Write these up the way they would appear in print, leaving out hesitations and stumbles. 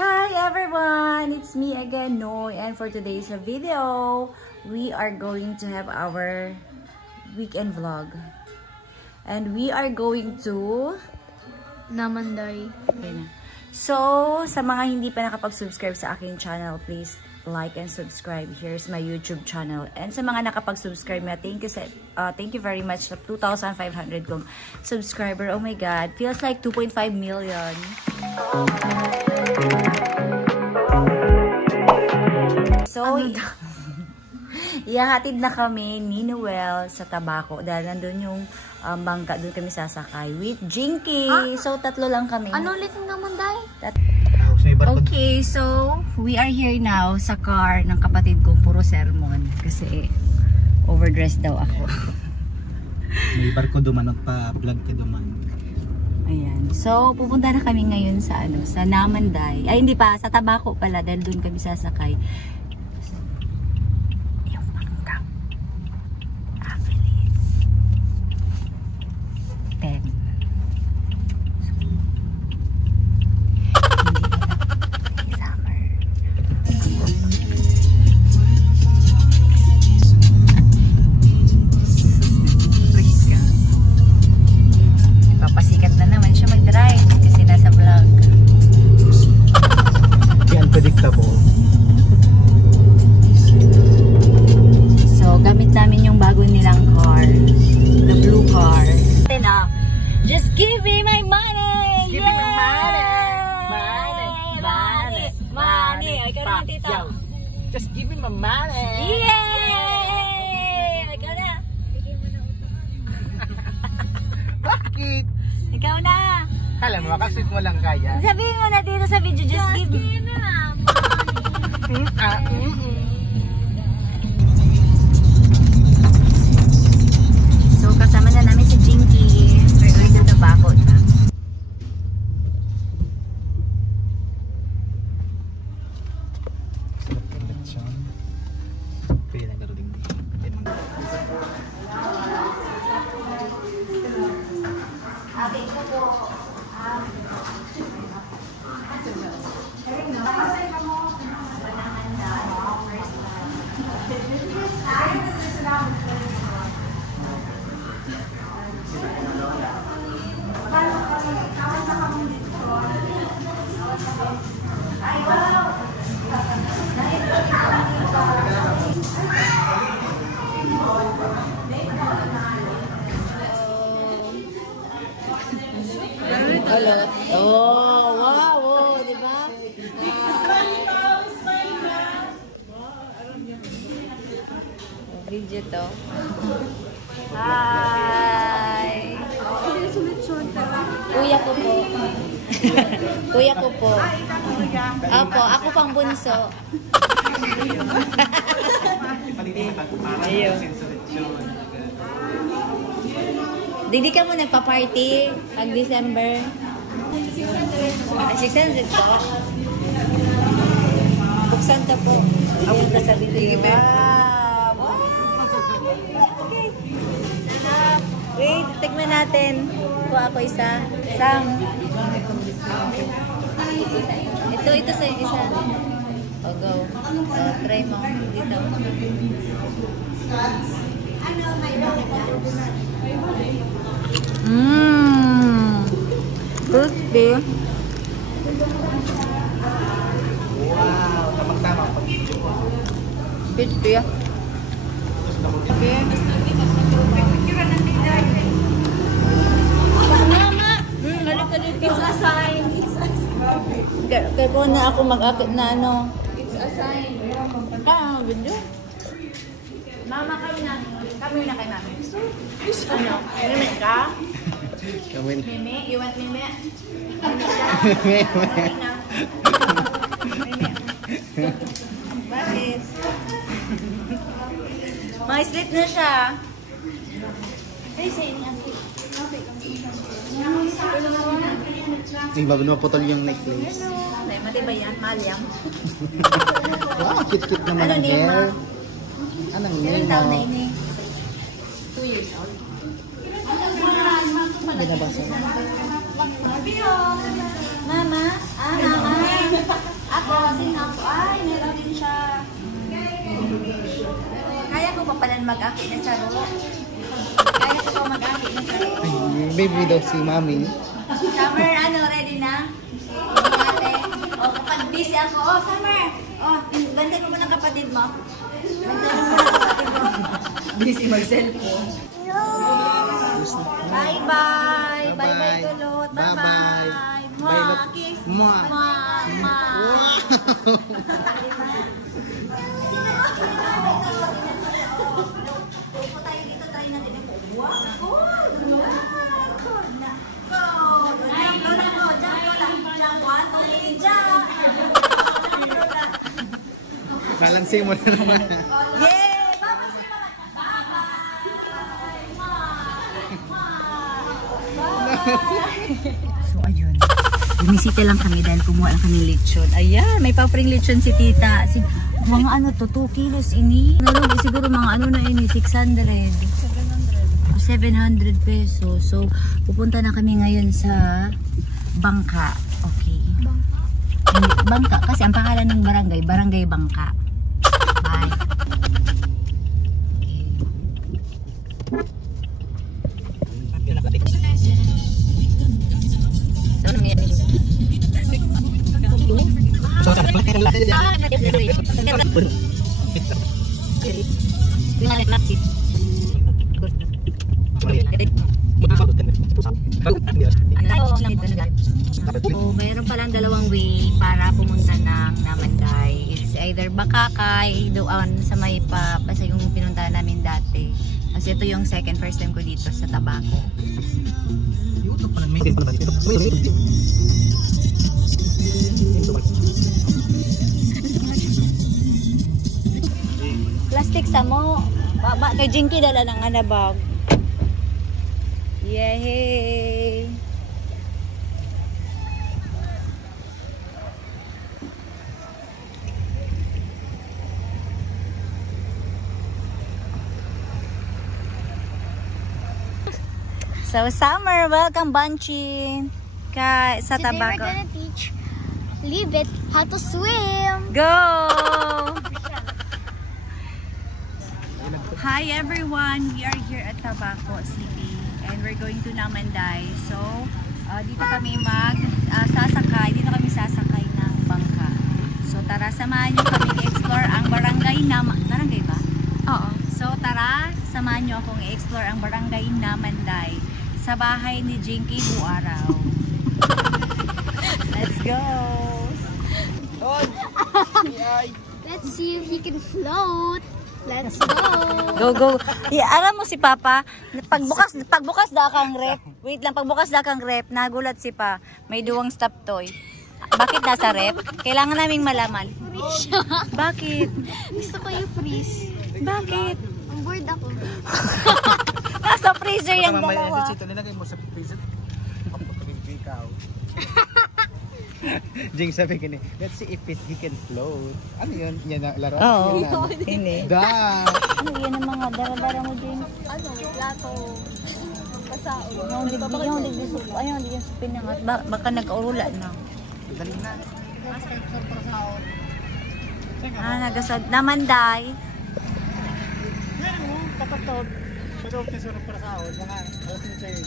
Hi everyone! It's me again, Noy, and for today's video, we are going to have our weekend vlog. And we are going to Namanday. So, sa mga hindi pa nakapag-subscribe sa aking channel, please like and subscribe. Here's my YouTube channel. And sa mga nakapag-subscribe na, thank you very much sa 2,500 kong subscriber. Oh my God, feels like 2.5 million. So, ihahatid na kami ni Noel sa Tabaco dahil nandun yung bangka, doon kami sasakay with Jinky. So, tatlo lang kami. Ano ulit yung Namanday? Okay, so we are here now sa car ng kapatid ko, puro sermon kasi overdressed daw ako. May barko duman pa vlog ka duman. Ayan. So, pupunta na kami ngayon sa sa Namanday. Ay, hindi pa, sa Tabaco pala dahil doon kami sasakay. Yung bangka. Actually, 10. Papasikat na naman siya mag-drive kasi nasa vlog. Unpredictable. So, gamit namin yung bago nilang car. The blue car. Just give me my money! Give me my money! Money! Ay, ka naman, tito. Just give me my money! Yay! Ikaw na. Bakit? Ikaw na. Kala mo, kasi mo lang kaya. Sabihin mo na dito sa video, just give me. So, kasama na namin si Jinky. We're going to Tabaco na. Hello. Oh, wow, oh, di ba? Video to. Hi. Kuya ko po. Kuya ko po. Opo, ako pang bunso. Ayun. Hindi ka mo nagpa-party pag December? 600 po. Buksan to po. Ayun ka sa video. Wow! Okay. Sarap. Wait, tignan natin. Kuha ako isa. Sam. Ito sa isa. O, go. Try mo. Dito. Crispy. Wow, tamang-tama pag video ko. Crispy. Mama! It's a sign. It's a sign. Kaya po na ako mag-akit na ano. It's a sign. Video. Mama, kayo na. Kami na kay mami. Ano? Mimi ka? Mimi? You want Mimi? Mimi ka? Mimi. Bakit? Ma-sleep na siya. Ay, say niya. Ay, bago na putol yung necklace. Ay, matibay yan. Mahal yan. Wow, cute-cute naman Ano ang name mo? hair. Anong Ilang name taon na mo? ini? 2 years old. Binabasa. Mama? Mama? mag-aki na sa ro. Kaya ko pa mag-aki na sa ro. Ay, baby daw si mami. Summer, ano, ready na? Ate. O, kapag busy ako, Summer. Ganda mo ng kapatid mo. Ganda mo ng kapatid mo. Busy mag-cellphone. Bye-bye. Bye-bye, Kulot. Bye-bye. Mwah. Kiss. Mwah. Mwah. Tayo dito, try natin yung Balansin mo na naman. Yay! So ayun, bumisita lang kami dahil kumuha lang kami lechon. Ayan, may papring lechon si tita. Mga ano to, 2 kilos ini. Naroon, siguro mga ano na ini, 600. 700 pesos. So, pupunta na kami ngayon sa Bangka. Okay. Bangka? Kasi ang pangalan ng barangay, Barangay Bangka. Bye. So, mayroon palang dalawang way para pumunta ng Namanday. It's either Bakakay, doon sa may basta yung pinuntahan namin dati. Kasi ito yung first time ko dito sa Tabaco. Plastic sa mo. Baba kay Jinky dala ng anabag. Yay! So, Summer, welcome Banchi sa Tabaco. Today we're gonna teach Libet how to swim. Go! Hi everyone, we are here at Tabaco City and we're going to Namanday. So, dito kami sasakay ng bangka. So, tara, samahan nyo kami i-explore ang barangay barangay ba? Oo. So, tara, samahan nyo akong i-explore ang barangay Namanday sa bahay ni Jinky Buaraw. Let's go! Let's see if he can float. Let's go. Go, go. Alam mo si Papa, pagbukas da kang rep. Wait lang, pagbukas da kang rep, nagulat si Pa. May duwang stop toy. Bakit nasa rep? Kailangan naming malaman. Freeze. Bakit? Gusto ko yung freeze. Bakit? Ang bored ako. Nasa freezer yung dalawa. Nilagay mo sa freezer. Jing sabi ko ni, let's see if he can float. Ano yun? Yan na laro? Oo. Hindi. Da! Ano yan ang mga dara-dara mo, James? Ano? Plato. Pasao. Yung digdisup pinangat. Baka nag-urula na. Dali na. Nagasad. Namanday. Kapatod. Pagod ka sa Pasao. Mga alasing sa'yo.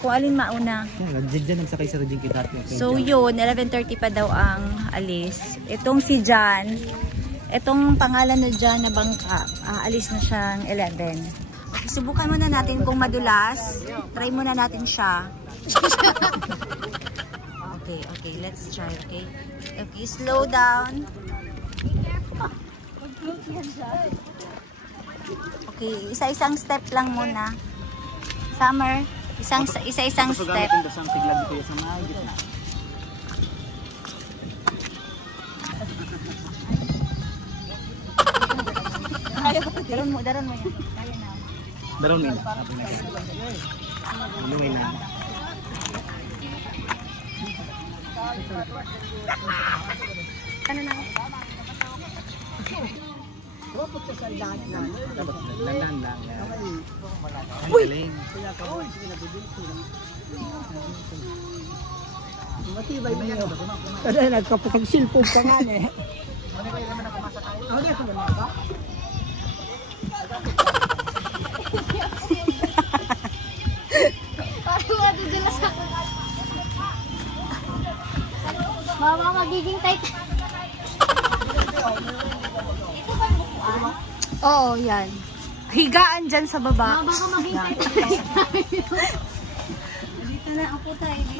Kung alin mauna. Diyan nagsakay sa Jinky dati. So yun, 11:30 pa daw ang alis. Itong si John, itong pangalan na John na bangka, alis na siyang 11. Okay, subukan muna natin kung madulas. Try muna natin siya. Okay, let's try, okay? Okay, slow down. Okay, isa-isang step lang muna. Summer, isa-isang step. Daron mo yan. Kaya na. Daron mo na. Luwi na. Ano na? Landan lang. Uy! Matibay mo yun. Kasi nagkapag-silpog pa nga eh. Parang madudulas ako. Mama, magiging tight. Oo, yan. Higaan dyan sa baba. Mama, baka maging tight.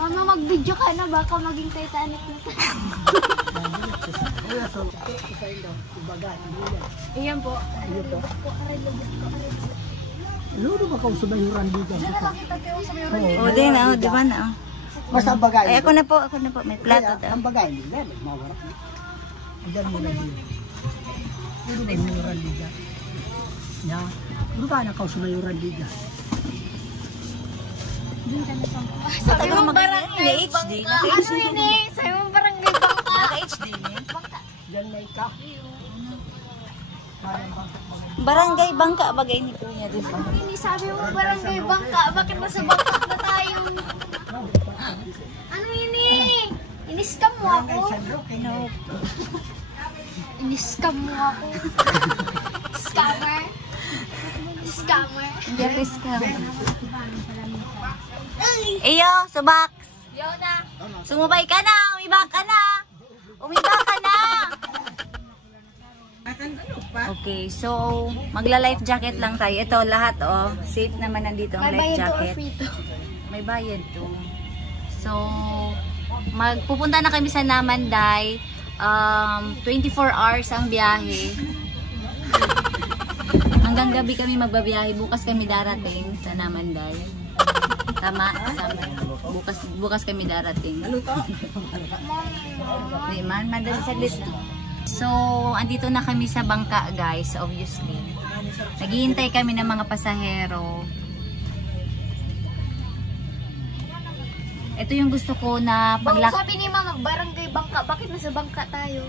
Mama, mag-video ka na. Baka maging Titanic na tayo. Iyan po. Ludo ba kung sumayuran dito? O, din na, di ba na? Basta bagay. Ay, ako na po, may plato. Ang bagay, hindi yan. Mawara. Diyan mo na dito. Ludo ba sumayuran dito? Ya. Ludo ba na kung sumayuran dito? Sabi mong barangay HD. bangka. Ano yun eh? Sabi mong barangay bangka. Naka-HD. Diyan may ka. Barangay Bangka, bagay ni Kuya, di ba? Hindi sabi mo barangay bangka. Bakit nasa bangka na tayo? Ano yun eh? Iniscam mo ako? Iniscam mo ako? Scammer? Scammer? Hindi ako scam. Iyo, subak! Yona! Sumubay ka na! Umiba ka na! Umiba ka na! Okay, so magla-life jacket lang tayo. Ito lahat oh, safe naman nandito ang life May bayad to or jacket. free to? May bayad to. So magpupunta na kami sa Namanday. 24 hours ang biyahe. Hanggang gabi kami magbabiyahe. Bukas kami darating sa Namanday. Tama? Bukas kami darating. Di man, madali saglit. So, andito na kami sa bangka, guys, obviously. Naghihintay kami ng mga pasahero. Ito yung gusto ko na Sabi ni Mama, barangay bangka. Bakit nasa bangka tayo?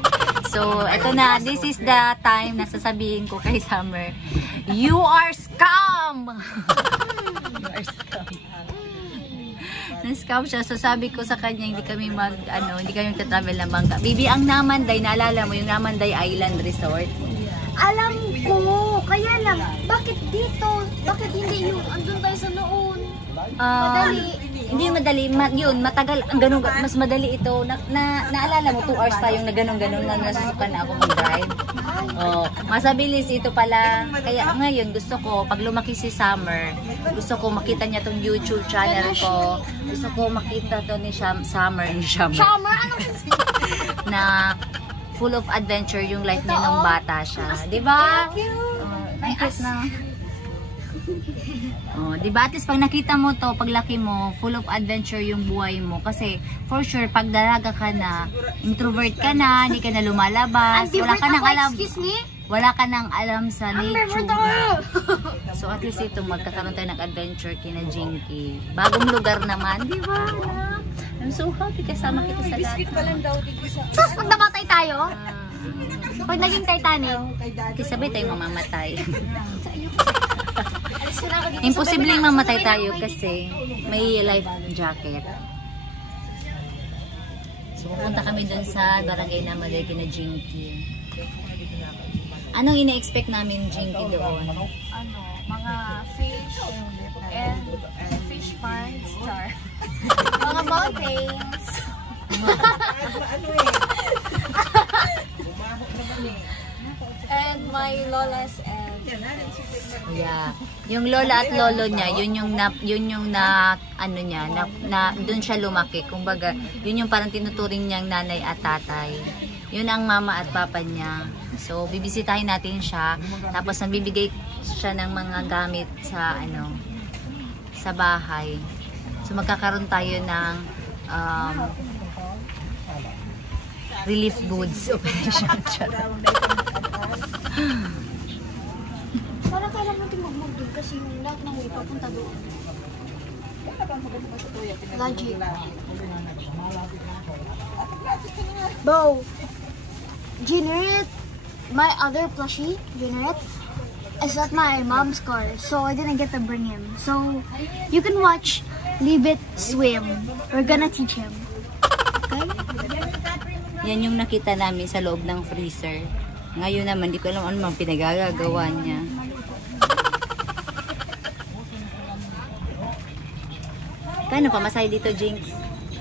So, ito na. This is the time na sasabihin ko kay Summer. You are scam! You are scam. Na-scam siya. So, sabi ko sa kanya, hindi kami magta-travel ng bangka. Bibi, ang Namanday, naalala mo yung Namanday Island Resort? Alam ko. Kaya lang, bakit dito? Bakit hindi yung andun tayo sa noon? Madali. Hindi madali. Yun, matagal. Ang ganun, mas madali ito. Naalala mo, 2 hours tayong na ganun-ganun na nasusukan na ako mag-drive. Oh, masabilis ito pala. Kaya ngayon, gusto ko, pag lumaki si Summer, gusto ko makita niya tong YouTube channel ko. Gusto ko makita to ni Summer. Summer? Ano? Na full of adventure yung life niya nung bata siya. Diba? Ang cute na. Oh, diba? At least pag nakita mo to, paglaki mo, full of adventure yung buhay mo. Kasi, for sure, pag dalaga ka na, introvert ka na, hindi ka na lumalabas, wala ka nang alam. Excuse me? Wala ka nang alam sa nature. ako. So, at least ito, magkakaroon tayo ng adventure kina Jinky. Bagong lugar naman, di ba? I'm so happy kasama kita sa lahat. Sus, pag namatay tayo? Pag naging Titanic? Kasi sabay tayong mamamatay. Imposibleng mamatay tayo kasi may life jacket. So, pupunta kami dun sa barangay na Namanday kina Jinky. Anong ina-expect namin, Jinky, doon? Mga fish and fish ponds, char. Mga mountains. And my lolas and Yeah. Yung lola at lolo niya, yun yung doon siya lumaki. Kumbaga, yun yung parang tinuturing niyang nanay at tatay. Yun ang mama at papa niya. So, bibisitahin natin siya. Tapos, nagbibigay siya ng mga gamit sa, sa bahay. So, magkakaroon tayo ng relief goods operation. Parang kailangan natin mag-move doon kasi yung lahat ng way papunta doon. Logic. Bo, generate my other plushie, generate, is at my mom's car, so I didn't get to bring him. So, you can watch Leave It Swim. We're gonna teach him. Okay? Yan yung nakita namin sa loob ng freezer. Ngayon naman, di ko alam ano mang pinagagagawa niya. Kano pamasahe dito, Jinx?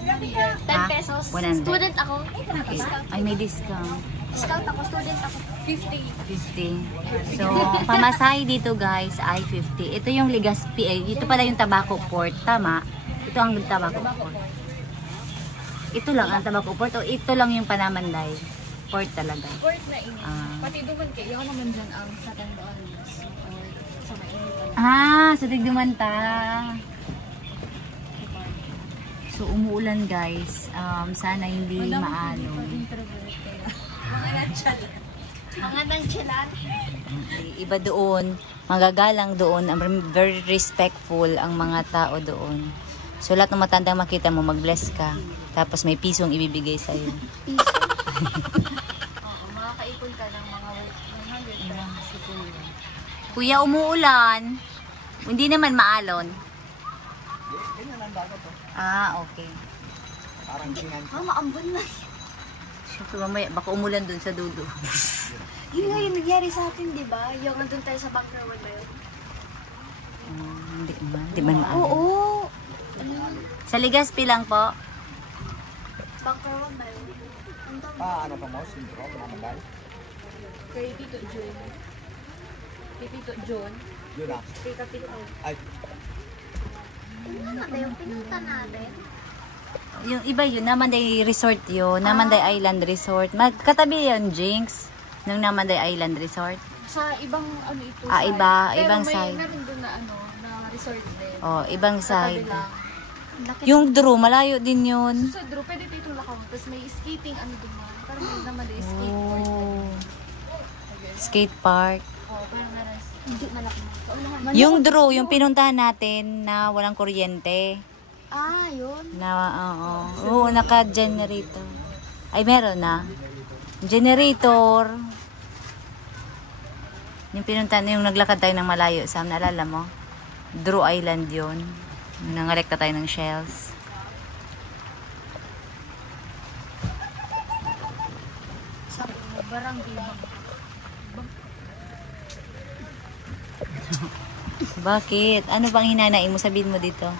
10 pesos. 100. Student ako. Okay. Ay, may discount. Discount ako, student ako. 50. So, pamasahe dito guys ay 50. Ito yung Legazpi. Ito pala yung Tabaco Port. Tama? Ito ang Tabaco Port. Ito lang ang Tabaco Port o ito lang yung Panamanday? Port talaga. Port na ini. Ah. Pati duman kayo naman dyan ang sa Tandaan. Sa mainit. Sa Tigdumanta. So, umuulan guys. Sana hindi maalon. Mga nangchilan. Iba doon, magagalang doon, very respectful ang mga tao doon. So lahat ng matandang makita mo, mag-bless ka. Tapos may pisong ibibigay sa'yo. Piso. Makakaipon ka ng mga 100. Kuya, umuulan. Hindi naman maalon. Okay. Mama, ambon na. Siyempre mamaya, baka umulan doon sa dulo. Yun nga yung nangyari sa atin, di ba? Yung nandun tayo sa bunker 1 ba yun? Hindi man maalon. Oo. Sa Legazpi lang po. Bunker 1 ba yun? Ano pa mo? Sintro? Panamanday? Kay Tito John. Kay Tito John. Yun na. Kay Kapito. Ay, Ano na yung pinunta natin? Yung iba yun, Namanday Resort yun. Namanday Island Resort. Magkatabi yun, Jinx. Nung Namanday Island Resort. Sa ibang ano ito. Iba. Pero Ibang may side. meron doon na ano, na resort din. Ibang Sa tabi side. lang. Yung Drew, malayo din yun. Sa Drew, pwede dito lakaw. Tapos may skating ano doon. Parang may naman din skateboard. Skate park. Parang naras. Hindi malaki. Yung Drew, yung pinuntahan natin na walang kuryente. Yun. Oo, naka-generator. Ay, meron na. Generator. Yung pinuntahan, yung naglakad tayo ng malayo, Sam, naalala mo? Drew Island yun. Nangarekta tayo ng shells. Sabi mo, barangay bang. Bakit? Ano bang hinanain mo? Sabihin mo dito.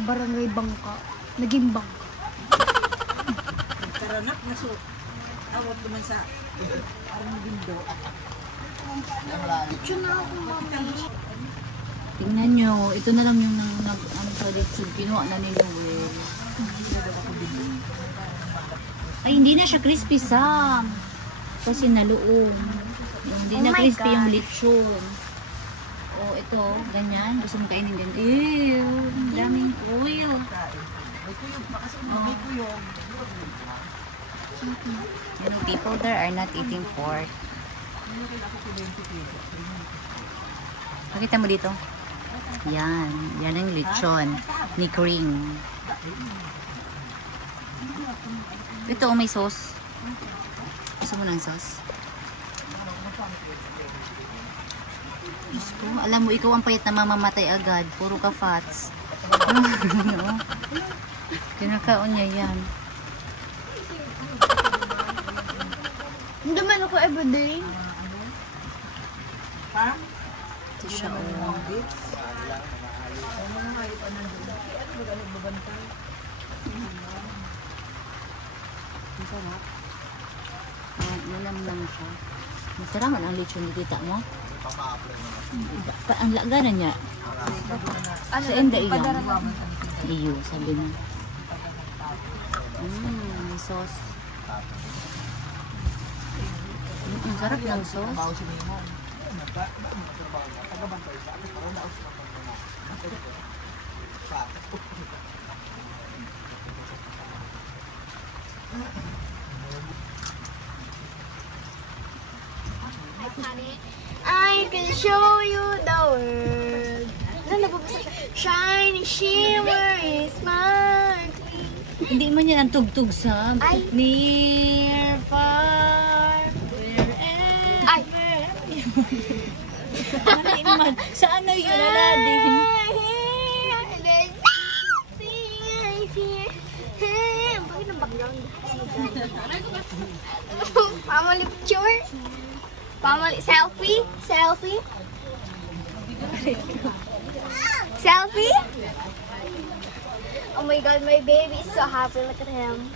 Barangay Bangka. Naging bangka. Karanap na so. Awag naman sa parang bindo. Ito na ako, mami. Tingnan nyo, ito na lang yung ano sa litsid. Kinuha na nila, Will. Ay, hindi na siya crispy, Sam. Kasi naluon. Hindi na my crispy God. yung lechon. Ito, ganyan. Gusto mo kainin ganyan. Ew, ang daming oil. People there are not eating pork. Pakita mo dito. Yan. Yan ang lechon ni Kring. Ito, may sauce. Gusto mo ng sauce? Gusto. Alam mo, ikaw ang payat na mamamatay agad. Puro ka fats. No? Kinakaon niya yan. Hindi man ako everyday. Ito siya, oh. Ang sarap. Malam-lam siya. Masarap ang lechon ni tita mo. Ang laga na niya. Sa enda iyan. Iyo, sabi niya. May sauce. Ang sarap ng sauce. I can show you the world. Ano nababasa siya? Shiny shimmer is mine. Hindi man yan ang tugtog sa Ay. near, far, wherever. Ay. Hindi naman. Saan na yun? Aladdin. Bakit ang background? Mama, Family picture. Family selfie. Selfie. Selfie. Oh my God, my baby is so happy. Look at him.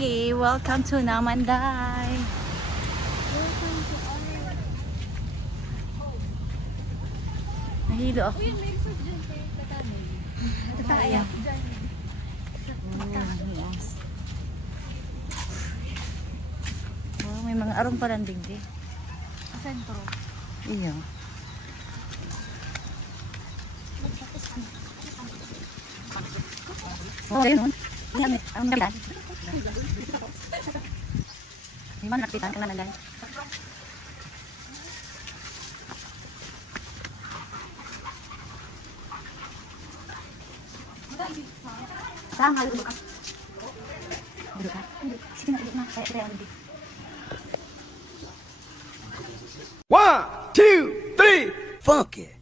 Okay, welcome to Namanday. Nahilo ako. Tayo. Yes. Oh, may mga arong parang digdi. Sentro. Iyo. Oh, ayun. Ang nabilan. Hindi man nakitaan ka na nalay. Saan nga lulo ka? Lulo ka? Sige na, lulo na. Kaya hindi. 1, 2, 3, funky.